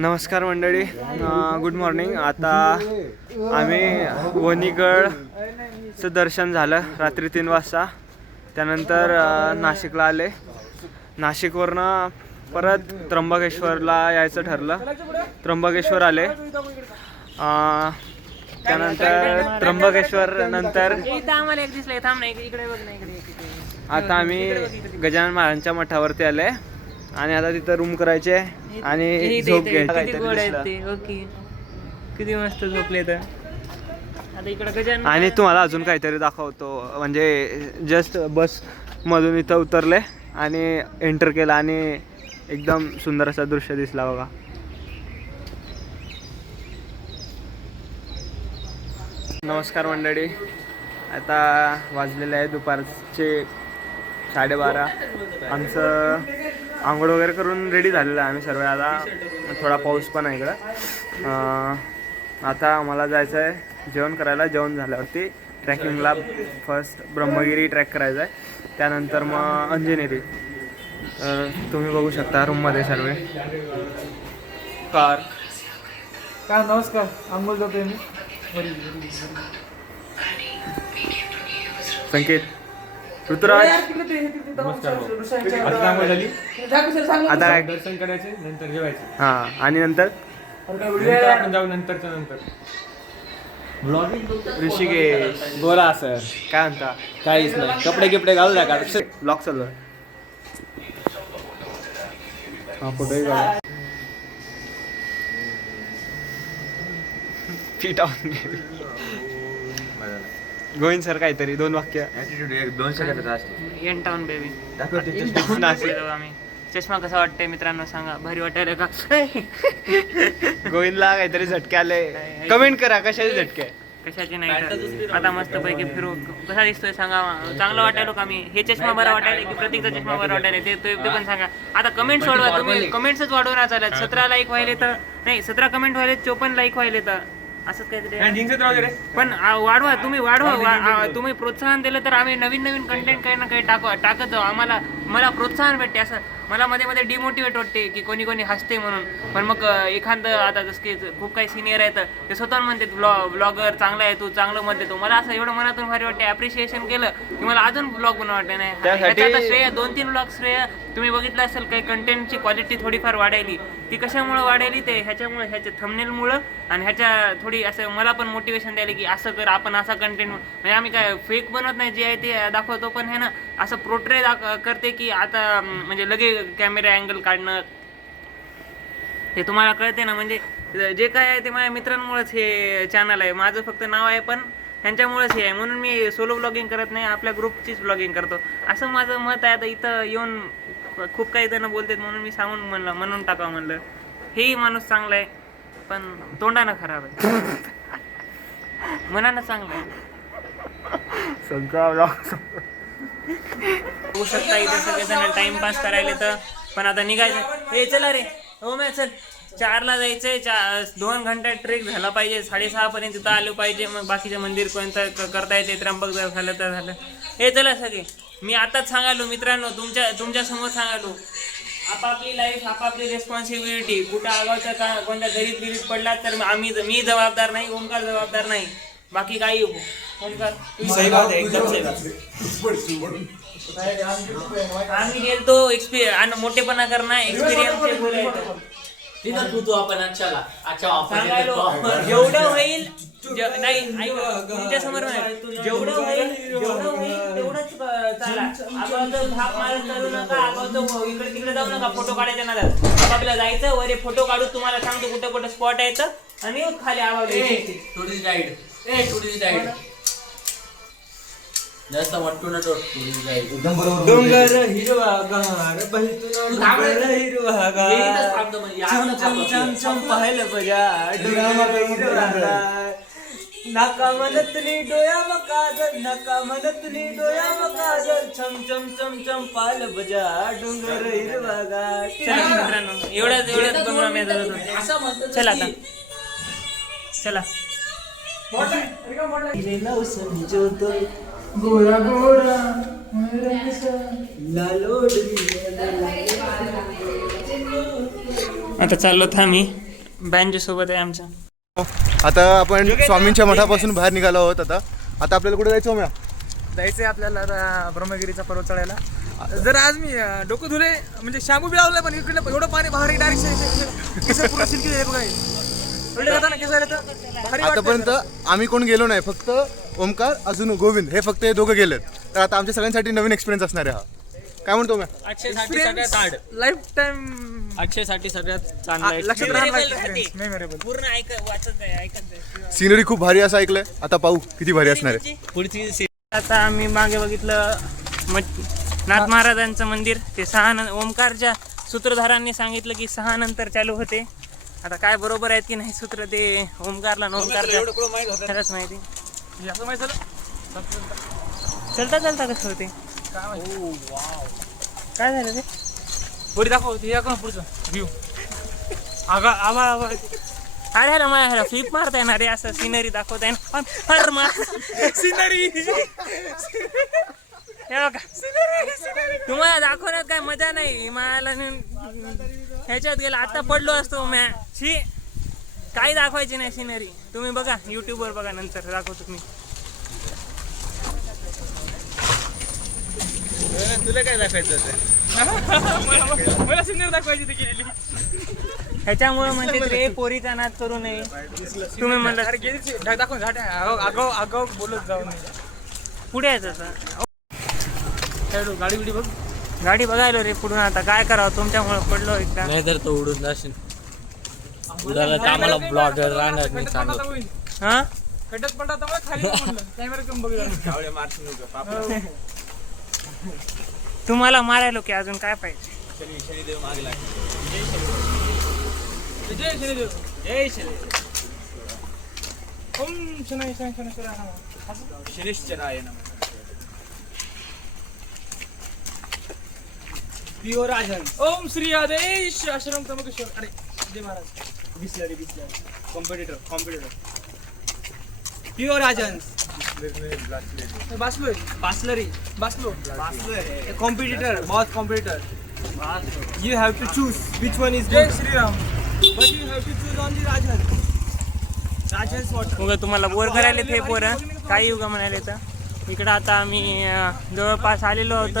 नमस्कार मंडळी, good morning. आता आम्ही वणीगडचं दर्शन झालं रात्री 3 वाजता. त्यानंतर नाशिकला आले. नाशिकवरनं परत त्र्यंबकेश्वरला यायचं ठरलं. त्र्यंबकेश्वर आले. त्यानंतर त्र्यंबकेश्वर नंतर आता आम्ही गजानन महाराजांच्या मठावरती आले आणि आता तिथं रूम करायचे आणि झोप घ्यायची. किती मस्त झोपले तर आता इकडे गजानन. आणि तुम्हाला अजून काहीतरी दाखवतो. म्हणजे जस्ट बस मधून इथं उतरले आणि एंटर केला आणि एकदम सुंदर असा दृश्य दिसला बघा. नमस्कार मंडळी, आता वाजलेले आहे दुपारचे 12:30. आमचं आंघोळ वगैरे करून रेडी झालेलं आहे आम्ही सर्व. आता थोडा पाऊस पण आहे इकडं. आता आम्हाला जायचं आहे जेवण करायला. जेवण झाल्यावरती ट्रॅकिंगला फर्स्ट ब्रह्मगिरी ट्रॅक करायचं आहे, त्यानंतर मग अंजनेरी. तुम्ही बघू शकता रूममध्ये सर्व कार. काय नमस्कार, आंघोळ जातोय मी. संकेत, ऋतुराज. आता काय दर्शन करायचे, नंतर जेवायचे. हां, आणि नंतर आपण जाऊ नंतरच्या नंतर. ऋषिकेश. बोला सर. काय म्हणता? काहीच नाही, कपडे गिपडे घालू द्या का. ब्लॉग चालू आहे. हा, फोटोही काढा. फीट ऑन गोविंद सर काहीतरी 2 वाक्य. एन टाउन बेबी. नाशिक. आम्ही चष्मा कसा वाटतंय मित्रांनो सांगा, भारी वाटायला का? गोविंदला काहीतरी झटके आले. कमेंट करा कशाचे झटके. कशाचे नाही. आता मस्त पैकी फिरू. कसा दिसतोय सांगा. चांगलं वाटायला का मी? हे चष्मा बरा वाटायला की प्रतीकचा चष्मा बरा वाटायला ते पण सांगा. आता कमेंट्स वाढवा तुम्ही. कमेंट्सच वाढवणार चालत. 17 लाईक व्हायले तर नाही, 17 कमेंट व्हायले, 54 लाईक व्हायले तर असंच काहीतरी. पण वाढवा तुम्ही, वाढवा. तुम्ही प्रोत्साहन दिलं तर आम्ही नवीन नवीन कंटेंट काही ना काही टाकत जाऊ. मला प्रोत्साहन भेटते. असं मला मध्ये मध्ये डिमोटिवेट वाटते की कोणी कोणी हसते म्हणून. पण मग एखादं आता जसं की खूप काही सिनियर आहेत ते स्वतः म्हणते ब्लॉगर चांगला आहे, तू चांगलं मत देतो. मला असं एवढं मनातून भारी वाटते. ॲप्रिशिएशन केलं की मला अजून ब्लॉग बनवा वाटते. नाही ह्याच्यात श्रेय 2-3 ब्लॉग श्रेय तुम्ही बघितलं असेल. काही कंटेंटची क्वालिटी थोडीफार वाढायली. ती कशामुळे वाढायली? ते ह्याच्यामुळे, ह्याच्या थंबनेलमुळं आणि ह्याच्या थोडी असं मला पण मोटिवेशन द्यायला की असं कर, आपण असा कंटेंट. म्हणजे आम्ही काय फेक बनवत नाही, जे आहे ते दाखवतो. पण हे ना असं प्रोट्रे करते की आता म्हणजे लगे कॅमेरा अँगल काढणं हे तुम्हाला कळते ना. म्हणजे जे काय आहे ते माझ्या मित्रांमुळेच हे चॅनल आहे. माझं फक्त नाव आहे पण ह्यांच्यामुळेच हे आहे. म्हणून मी सोलो ब्लॉगिंग करत नाही, आपल्या ग्रुपचीच ब्लॉगिंग करतो. असं माझं मत आहे. आता इथं येऊन खूप काही जण बोलतात म्हणून मी सांगून म्हणून टाकावं म्हणलं. हेही माणूस चांगला आहे पण तोंडानं खराब आहे. मनानं चांगलं आहे. होऊ शकता इथे सगळेजण टाइमपास करायला तर. पण आता निघायचं. हे चला रे, हो मॅ चल. 4ला जायचंय. 2 घंटा ट्रेक झाला पाहिजे. 6:30 पर्यंत तिथं आलो पाहिजे. मग बाकीचे मंदिर कोणतं करता येते. त्र्यंबक झालं तर झालं. हे चला सगळे. मी आताच सांगालो मित्रांनो, तुमच्या समोर सांगालो. आपापली लाईफ, आपापली रेस्पॉन्सिबिलिटी. कुठं आगावचं का कोणत्या दरीत पडला तर मी जबाबदार नाही, ओंकार जबाबदार नाही. बाकी काही ओंकार आम्ही गेलतो एक्सपिरियन्स मोठेपणा करणं, एक्सपिरियन्स बोलायचं. जेवढं होईल नाही तुमच्या समोर जेवढं होईल तेवढंच चाला. आगावचं भाग मारत चालू नका. आगावचं इकडे तिकडे जाऊ नका. फोटो काढायच्या नादात आपल्याला जायचं. वर फोटो काढू, तुम्हाला सांगतो कुठं कुठं स्पॉट आहे आणि खाली आगावले जास्त वाटतो ना तो डोंगर हिरवागार डोंगर हिरवागार चम चम पाहायला बजा. नाका मनतली डोया मकाजल, नाका मनतली डोया मकाजल. छम छम छम छम पाहायला बजा डोंगर हिरवागार. चला मित्रांनो, एवढंच बनवा मी जातो. चला आता चला. गोरा गोरा आता चाललो था मी बँजो सोबत आहे आमच्या. आता आपण स्वामींच्या मठापासून बाहेर निघालो आहोत. आता आपल्याला कुठे जायचं म्या? जायचंय आपल्याला आता ब्रह्मगिरीचा पर्वत चढायला. जर आज मी डोकं धुले म्हणजे शॅम्पू बी लावलाय पण इकडे एवढं पाणी बाहेर डायरेक्ट पूर्ण सिल्की आहे बघा. आतापर्यंत आम्ही कोण गेलो नाही, फक्त ओमकार अजून गोविंद हे फक्त हे दोघं गेलेत. तर आता आमच्या सगळ्यांसाठी नवीन एक्सपिरियन्स असणार आहे हा. काय म्हणतो म्या? लाईफ टाइम अक्षयसाठी सगळ्यात चांगला लक्षात राहणार. पूर्ण वाचत आहे. सिनरी खूप भारी असं ऐकलंय. आता पाहू किती भारी असणार आहे. पुढची आता आम्ही मागे बघितलं नाथ महाराजांचं मंदिर. ते ओमकारच्या सूत्रधारांनी सांगितलं की 6 नंतर चालू होते. आता काय बरोबर आहेत की नाही सूत्र ते ओमकारला खरंच माहिती. चलता चलता कसं होते काय झालं ते पुढे दाखव पुढचं व्ह्यू. अरे ह्याला फ्लिप मारता येणार रे, असं सिनरी दाखवता येणार. सिनरी तुम्हाला दाखवण्यात काय मजा नाही. मला ह्याच्यात गेला आता पडलो असतो म्या. काही दाखवायची नाही सिनरी. तुम्ही बघा युट्यूबवर बघा, नंतर दाखवतो तुम्ही. तुला काय दाखवायचं मला सिनियर दाखवायची ती गेलेली. ह्याच्यामुळे म्हणजे रे पोरीचा नाद करू नये. तुम्ही म्हणलं अरे गेली दाखवून आगाव बोलत जाऊ नये. पुढे यायचं असं. गाडी बिडी बघ. गाडी बघायलो रे पुढून. आता काय करावं, तुमच्यामुळे पडलो एकदा. नाही तर तो उडून जाशील. उडाला तर आम्हाला ब्लॉगर राहणार नाही चांगलं. हा खड्ड्यात पडला तर खाली कॅमेरा करून बघ. तुम्हाला मारायलो की अजून काय पाहिजे. जय शनिदेव. जय शनिदेव. ओम शनाय शनाय शनाय शनाय नमः. पिओ राजन. ओम श्री आदेश आश्रम त्र्यंबकेश्वर. अरे जय महाराज. बिस्लरी कॉम्पिटिटर पिओ राजन. बासलो कॉम्पिटिटर बहुत competitor. You have to choose which one is good. Shri Ram. But you have to choose only Rajan. Rajan's water. उगा तुम्हाला बोर करायला ते पोरं काही उगा म्हणाले तर. इकडं आता आम्ही जवळपास आलेलो होतो.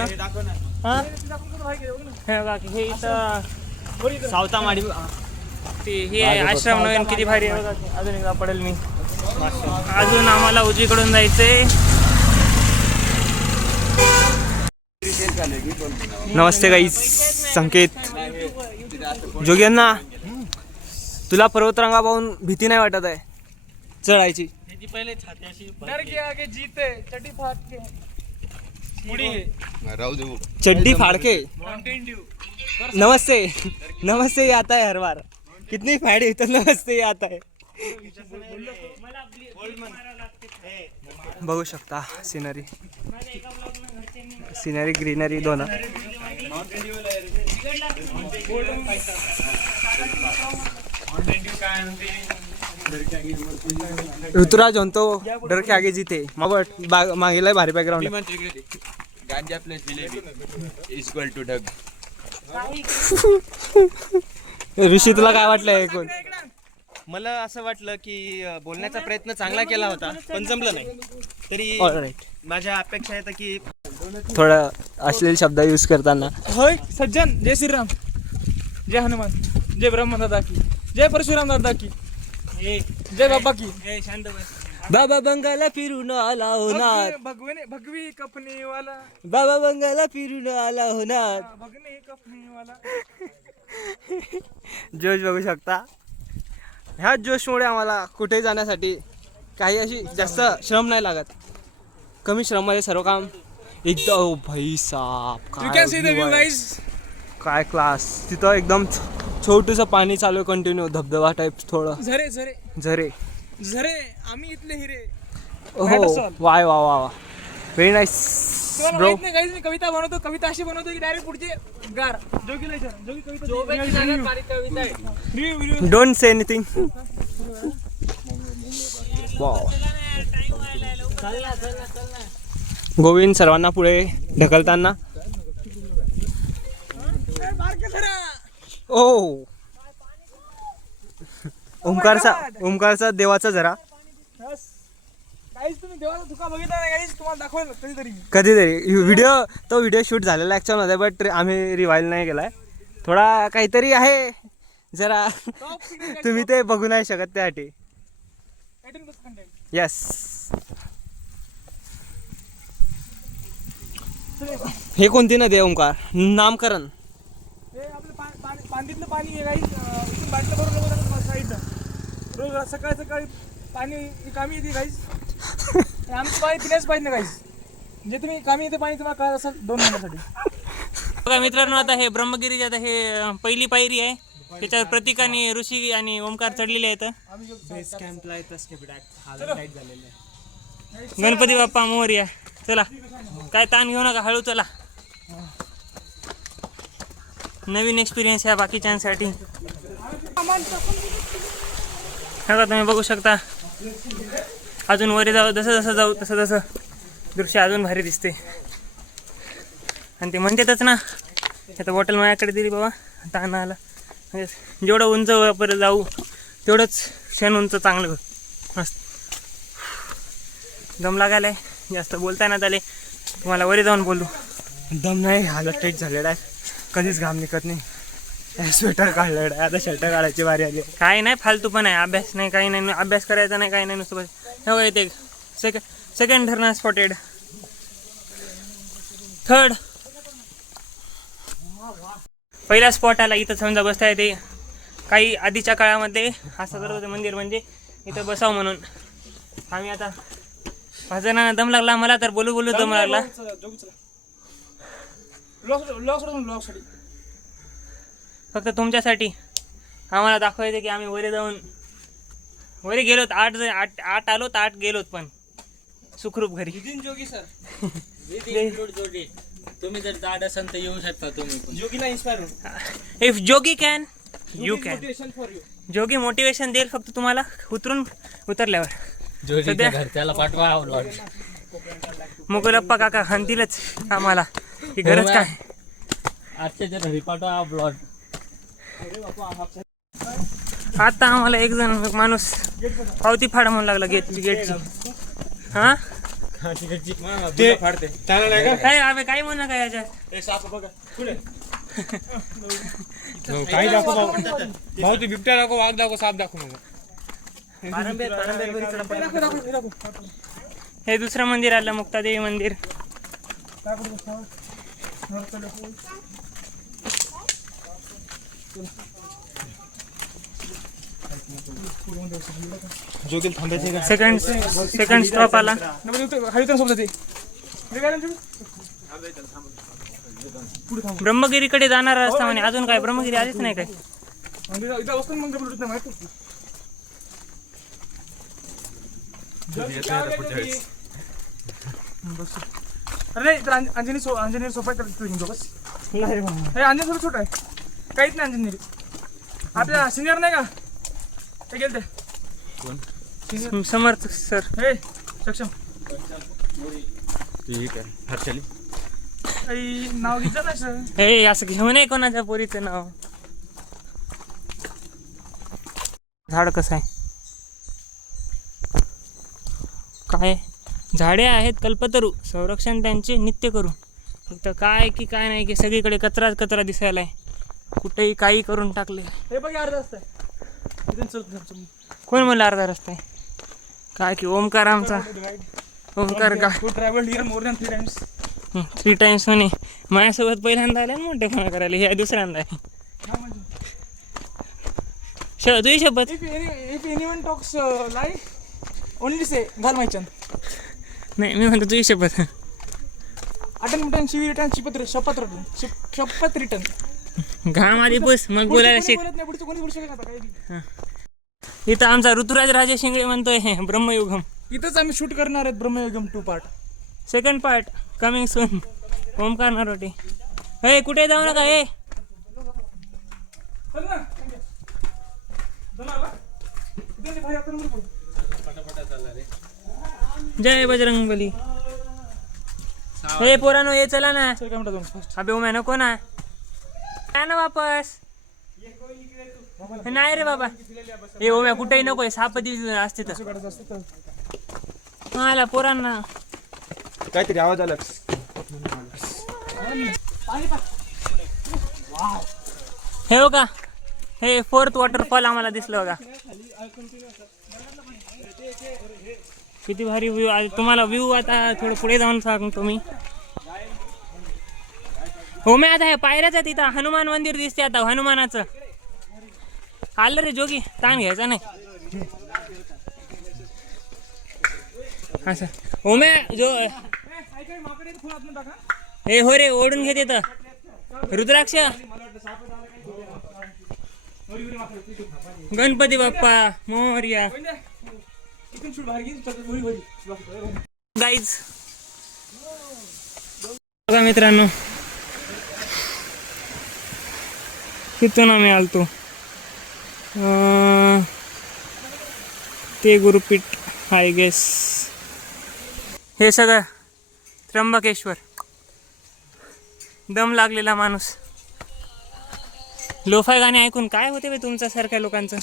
हा हे बघा हे इथं सावतामाडी ते हे आश्रम नवीन किती भारी आहे बघा. अजून एकदा पडेल मी. अजून आम्हाला उजवीकडून जायचंय. नमस्ते गाईस. संकेत जोग्यांना तुला पर्वतरांगा पाहून भीती नाही वाटत आहे चढायची? डर के आगे जीते चड्डी फाड़ के मुड़ी है. राहू देऊ. चड्डी फाड़के. Mountain Dew. नमस्ते ये आता है हर बार. कितनी फाड़ी तो नमस्ते ये आता है. बघू शकता सिनरी ग्रीनरी दोन. ऋतुराज म्हणतो डर के आगे जीते. मागेला भारी बॅकग्राऊंड. गांजा प्लस जिलेबी इक्वल टू ढग. ऋषी तुला काय वाटलं ऐकून? मला असं वाटलं की बोलण्याचा प्रयत्न चांगला केला होता पण जमलं नाही. तरी ऑलराईट. माझ्या अपेक्षा आहेत की थोडं अश्लील शब्द यूज करताना. होय सज्जन. जय श्रीराम. जय हनुमान. जय ब्रह्मदादा की. जय परशुराम दादा की. जय बाबा की. शांत बस. बाबा बंगाला फिरून आला होणार. भगवी कपनी वाला. बाबा बंगाला फिरून आला होणार. भगने कपनी वाला. जोश बघू शकता. ह्या जोशमुळे आम्हाला कुठेही जाण्यासाठी काही अशी जास्त श्रम नाही लागत. कमी श्रममध्ये सर्व काम एकदम. भाई साहब You can see the view guys. काय क्लास. तिथं एकदम छोटूसं पाणी चालू आहे कंटिन्यू. धबधबा टाईप थोडं. झरे झरे झरे. झरे आम्ही इथले हिरे. हो वाय वा वा वा. व्हेरी नाईस तुम्हाला ब्रो. माहित नाही guys, मी कविता बनवतो. कविता अशी बनवतो की डायरेक्ट पुढचे गार जोगीला विचार. Jogi Kavita don't say anything. Wow. Govind सर्वांना पुढे ढकलताना. ओ ओमकारचा देवाचा जरा गाईस तुम्ही देवाचा धुका बघितला नाही गाईस, तुम्हाला दाखवेल कधीतरी. कधीतरी व्हिडिओ शूट झालेला ॲक्च्युअल मध्ये, बट आम्ही रिवाईल नाही केलाय. थोडा काहीतरी आहे जरा तुम्ही ते बघू नाही शकत त्यासाठी. 18+ content. येस. हे कोणती नदी आहे ओमकार? नामकरण. हे आपलं पांडीतलं पाणी आहे गाईस, इथून बाटलं भरून लोक जातात साईडनं. रोज सकाळी पाणी कामी येते गाईस. आमचं पाणी पिण्याच पाहिजे ना गाईस. जे तुम्ही कामी येते पाणी तुम्हाला कळत असेल 2 महिन्यासाठी. बघा मित्रांनो, आता हे ब्रह्मगिरीची आता हे पहिली पायरी आहे. त्याच्यावर प्रतीक आणि ऋषी आणि ओमकार चढलेले आहेत. गणपती बाप्पा मोरया. चला, काय ताण घेऊ नका, हळू चला. नवीन एक्सपिरियन्स आहे बाकीच्यांसाठी. बघा तुम्ही बघू शकता, अजून वर जाऊ जसं जाऊ तसं दृश्य अजून भारी दिसते. आणि ते म्हणतातच ना, आता बॉटल माझ्याकडे दिली बाबा, ताण आला. म्हणजे जेवढं उंच परत जाऊ तेवढंच क्षण उंच चांगलं मस्त. दम लागायलाय, जास्त बोलता येण्यात आले. तुम्हाला वरी जाऊन बोलू. दम नाही, हालत टाईट झालेला आहे, कधीच घाम निघत नाही. स्वेटर काढलेलं आहे, आता शर्ट काढायची बारी आली. काही नाही, फालतू पण आहे. अभ्यास नाही, काही नाही, अभ्यास करायचा नाही, काही नाही, नुसतं हो येते. सेकंड ठरणार स्पॉटेड. थर्ड पहिला स्पॉट आला. इथं समजा बसता येते. काही आधीच्या काळामध्ये असं करत होतं मंदिर, म्हणजे इथं बसावं म्हणून. आम्ही आता 5 जणांना दम लागला, मला तर बोलू दम लागला. फक्त तुमच्यासाठी आम्हाला दाखवायचं की आम्ही वरी गेलोत. 8 आलोत, 8 गेलोत, पण सुखरूप घरी. जोगी सर, तुम्ही जर जाड असाल तर येऊ शकता तुम्ही पण. जोगीला inspire if Jogi can you can. Motivation for you. Jogi motivation देईल फक्त तुम्हाला उतरल्यावर. जोडीच्या घरच्याला पाठवा व्लॉग. मुकुलप्पा काका हाणतीलच आम्हाला, ही गरज काय. आजच्या घरी पाठवा ब्लॉग. आता आम्हाला एक माणूस पावती फाड म्हणू लागला गेटची. हा काय आम्ही काही म्हणू नका याच्यात. काही दाखव भाऊ, तू बिबट्या दाखव, वाघ दाखव, साप दाखव. हे दुसरं मंदिर आलं, मुक्तादेवी मंदिर. जोगील थांबायचे. सेकंड स्टॉप आला. ब्रह्मगिरीकडे जाणार रस्ता म्हणे. अजून काय ब्रह्मगिरी आलीच नाही काय. अरे अंजनी सोफा घेऊन बस. हे अंजनी छोटा आहे, काहीच नाही अंजनी. आपल्या सिनियर नाही का ते गेलते समर्थ सर. हे सक्षम ठीक आहे. हर्षली नाव घेतलं ना सर. हे असं घेऊ नये कोणाच्या पोरीचं नाव. झाड कसं आहे काय. झाडे आहेत कल्पतरू, संरक्षण त्यांचे नित्य करू. फक्त काय की काय नाही की सगळीकडे कचरा दिसायलाय. कुठेही काही करून टाकले. हे बघ अर्धा रस्ता आहे. कोण म्हणलं अर्धा रस्ता आहे काय की. ओमकार आमचा ओमकार का travel here more than 3 times. 3 times म्हणे. माझ्यासोबत पहिल्यांदा आला मोठेपणा करायला, हे दुसऱ्यांदा आहे. तुझी शपथ. If anyone talks lie, only say घाल माहिती. नाही मी म्हणतो तुझी शपथ. अटन शिवी रिटर्न शपथ रिटर्न. घाम आधी बस मग बोलायला शिक. इथं आमचा ऋतुराज राजे शिंगळे म्हणतोय ब्रह्मयुगम. इथंच आम्ही शूट करणार आहेत Bramayugam 2 part. Second part coming soon. Omkar Narote. हे कुठे जाऊ नका. हे जय बजरंग बली. हे पोरानो ये चला ना. अबे उम्या नको ना. ना वापस. नाही रे बाबा ए ओम्या कुठेही नको साप असते तर मला पोरांना काहीतरी आवाज आला. हे बघा हे 4th वॉटरफॉल आम्हाला दिसलं बघा. किती भारी व्ह्यू तुम्हाला व्ह्यू आता थोडं पुढे जाऊन सांगतो मी. हो मी आता हे पायऱ्याचं तिथं हनुमान मंदिर दिसते आता हनुमानाचं. आलं रे जोगी ताण घ्यायचा नाही असं. ओम्या जो हे हो रे ओढून घेते तर रुद्राक्ष गणपती बाप्पा मोरया. गाईज बघा मित्रांनो तिथून आम्ही आलतो ते गुरुपीठ आय गेस. हे सगळं त्र्यंबकेश्वर. दम लागलेला माणूस. लोफाय गाणे ऐकून काय होते बे तुमच्यासारख्या लोकांचं.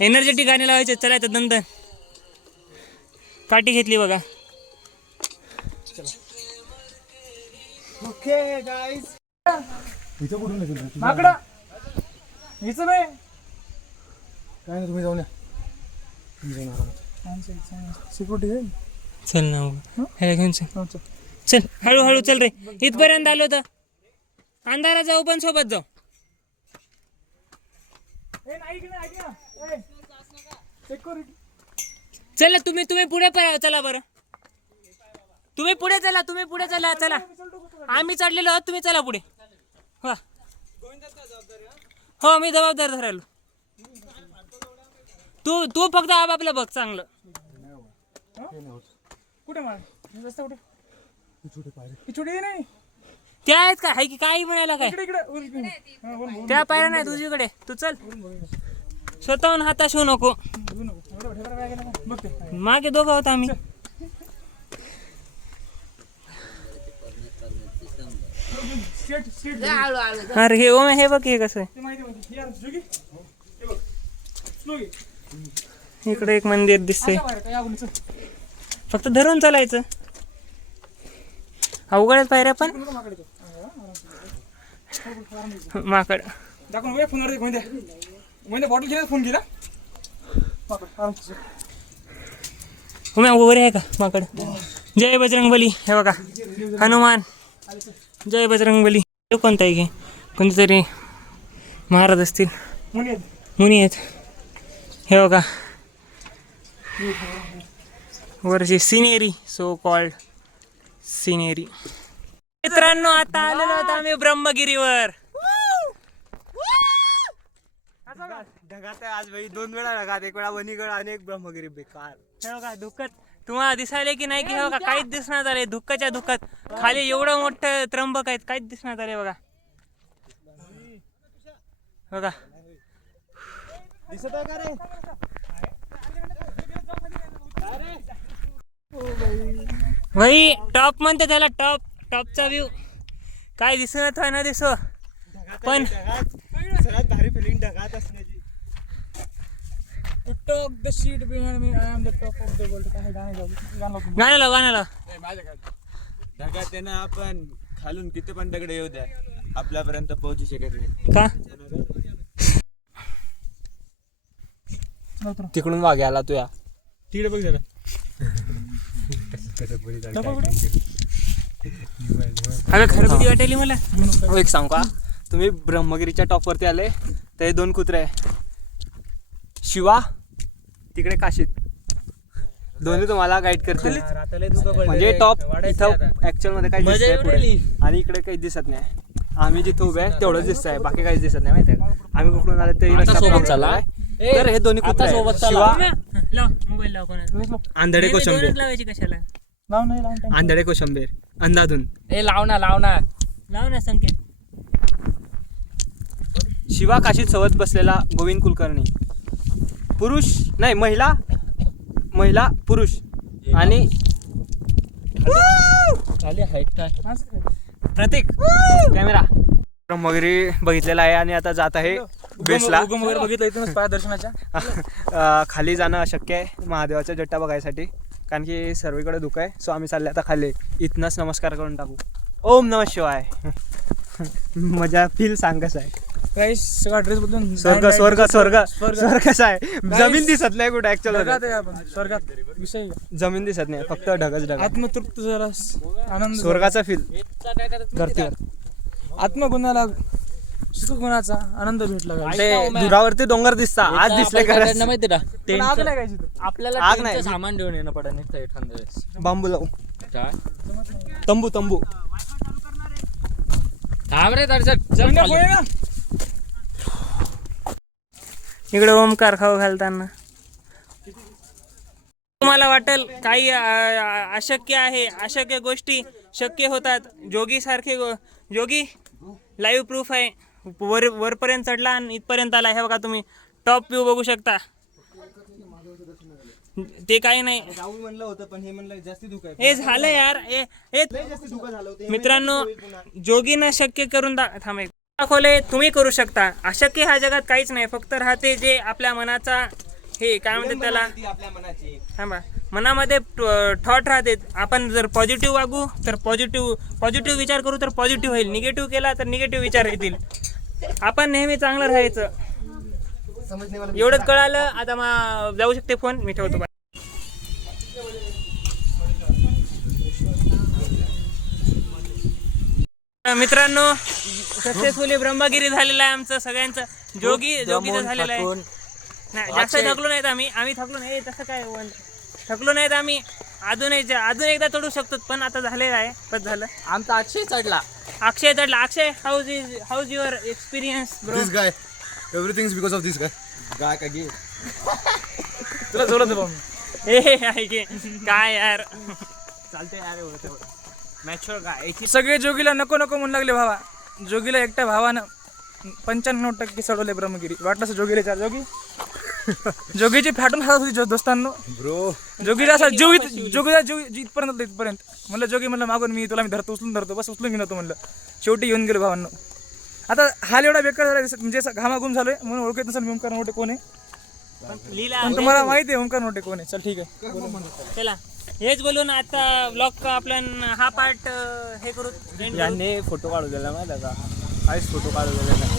एनर्जेटिक गाणे लावायचे चलायचं दंदन. काठी घेतली बघा. ओके गाईज माकडा हिचं बे काय नाही तुम्ही जाऊन या. सिक्युरिटी आहे. चल ना ह्याला घेऊन चल. चल हळूहळू चल रे. इथपर्यंत आलो तर अंधारात जाऊ पण सोबत जाऊ. चला तुम्ही पुढे चला बरं. तुम्ही पुढे चला चला. आम्ही चढलेलो आहोत तुम्ही चला पुढे. हो मी जबाबदार धरायलो. तू फक्त आपापलं बघ चांगलं. कुठे मार रस्ता कुठे छोटे नाही त्या आहेत का हाय की काही म्हणायला काय. त्या पायऱ्या नाही तुझीकडे. तू चल स्वतःहून हाताश होऊ नको. मागे दोघं होता आम्ही. अरे हे ओमे हे बघ हे कसं आहे. इकडे एक मंदिर दिसतंय. फक्त धरून चालायचं. अवघड पायऱ्या पण माकड. दाखवून फोनवर बॉटल घेण्यात फोन केला. उम्या वर आहे का माकड. जय बजरंगबली. हे बघा हनुमान. जय बजरंगबली. कोणता आहे की कोणतरी महाराज असतील मुनी आहेत. हे बघा वरची सिनेरी सो कॉल्ड सिनेरी. मित्रांनो आता आलेलो होतो आम्ही ब्रह्मगिरीवर. ढगात आज भाई 2 वेळा ढगात. एक वेळा वनीगड आणि एक ब्रह्मगिरी. बेकार. हे बघा धुक्कत तुम्हाला दिसायले की नाही की हे बघा काहीच दिसणार आले. धुक्काच्या धुक्कात खाली एवढं मोठं त्र्यंबक आहेत काहीच दिसणार आले बघा. बघा दिसत आहे का रे. भाई टॉप म्हणते त्याला. टॉपचा व्ह्यू काय दिसत ना दिसो पण सगळ्यात भारी फिलिंग ढगात असण्याची. Talk the sheet behind me I am the top of the world. काय गाण्याला ढगात आहे ना आपण खालून किती पण दगड येऊ द्या आपल्यापर्यंत पोहोचू शकत नाही. का तिकडून वाघ आला तुया. तिकडे बघ जरा. अगं खरं किती वाटेल मला. एक सांगू का तुम्ही ब्रह्मगिरीच्या टॉपवरती आले ते 2 कुत्रे शिवा तिकडे काशीत दोन्ही तुम्हाला गाईड करतील. म्हणजे टॉप इथं ऍक्च्युअल मध्ये काही दिसतंय पुढे आणि इकडे काही दिसत नाही. आम्ही जिथं उभे आहे तेवढंच दिसतंय बाकी काहीच दिसत नाही माहिती आहे. आम्ही कुठून आले ते सोबत चालला. तर हे दोन्ही कुत्रे शिवा मोबाईल लाव कोणाला. आंधळे कोशंबीर. लावायची कशाला. आंधळे कोशंबीर अंधाधून. लाव ना संकेत. शिवा काशीत सोबत बसलेला गोविंद कुलकर्णी. पुरुष नाही महिला पुरुष आणि प्रतीक कॅमेरा. ब्रह्मगिरी बघितलेला आहे आणि आता जात आहे बेसला उगम वगैरे बघितलं इथूनच पायदर्शनाच्या. खाली जाणं अशक्य आहे महादेवाच्या जट्टा बघायसाठी, कारण की सर्वीकडे धुकं आहे. सो आम्ही चालले आता खाली, इथनंच नमस्कार करून टाकू. ओम नमः शिवाय. मजा फील सांग कसं आहे. गाईस सगळा ड्रेस बदलून स्वर्ग स्वर्ग स्वर्ग स्वर्ग कसं आहे. जमीन दिसत नाही कुठे ऍक्च्युअल, ढगात आहे आपण स्वर्गात. विषय जमीन दिसत नाही, फक्त ढगच ढग. आत्मतृप्त जरा आनंद स्वर्गाचा फील धरतीवर. आत्मगुणाला सुखगुणाचा आनंद भेटला guys. ते दुरावरती डोंगर दिसता आज दिसले खरंच. पण आग नाही guys इथं. आपल्याला आग नाही. टेंटचं सामान घेऊन येणं पडेल नाही एखाद्या वेळेस. बांबू लावू, काय? तंबू तंबू. थांब रे दर्शक, चल पुण्या खाली. पुणे ना. इकडे ओमकार खाऊ घालताना तुम्हाला वाटेल काही अशक्य आहे, अशक्य गोष्टी शक्य होतात. जोगी सारखे जोगी लाईव्ह प्रूफ आहे. वरपर्यंत चढला आणि इथपर्यंत आला. हे बघा तुम्ही टॉप व्ह्यू बघू शकता. ते काही नाही राहुल म्हणलं होतं पण हे म्हणलं जास्ती धुकं आहे. हे झालं यार. मित्रांनो जोगीनं शक्य करून थांबे दाखवले, तुम्ही करू शकता. अशक्य ह्या जगात काहीच नाही, फक्त राहते जे आपल्या मनाचा हे काय म्हणतात त्याला, आपल्या मनाची थांबा, मनामध्ये थॉट राहते. आपण जर पॉझिटिव्ह वागू तर पॉझिटिव्ह विचार करू तर पॉझिटिव्ह होईल. निगेटिव्ह केला तर निगेटिव्ह विचार येतील. आपण नेहमी चांगलं राहायचं. एवढंच कळालं. आता मग जाऊ शकते फोन, मी ठेवतो. मित्रांनो सक्सेसफुली ब्रह्मगिरी झालेलं आहे आमचं सगळ्यांचं. जोगीचं झालेलं आहे. नाही जास्त थकलो नाहीत आम्ही थकलो नाही. तसं काय थकलो नाहीत आम्ही. अजून एकदा चढू शकतो, पण आता झालेलं आहे. बस झालं. आमचा अक्षय चढला. अक्षय चढला. Akshay how's your experience bro? This guy, everything is because of this guy. गाय का घे तुला जोरात देतो मी. हे आहे की काय यार. चालते यार एवढं मॅच्युअर काय. सगळे जोगीला नको नको म्हणू लागले भावा. जोगीला एकट्या भावानं 95% चढवले ब्रह्मगिरी. वाटलं असं जोगीला चार जोगीची फाटून खात होती दोस्तांनो. ब्रो जोगीला असा जोगीला इथपर्यंत म्हणलं जोगी म्हणलं मागून मी धरतो, उचलून धरतो. बस उचलून घेऊन म्हणलं. शेवटी येऊन गेलो भावांनो. आता हाल एवढा बेकार झाला म्हणजे घामाघूम झालोय म्हणून ओळखत नसेल मी ओमकार नोटे कोण आहे. लीला पण तुम्हाला माहिती आहे ओमकार नोटे कोण आहे. चल ठीक आहे. चला हेच बोलून आता ब्लॉग आपला हा पार्ट हे करू. यांनी फोटो काढू दिला माहिती का, काहीच फोटो काढू दिला नाही.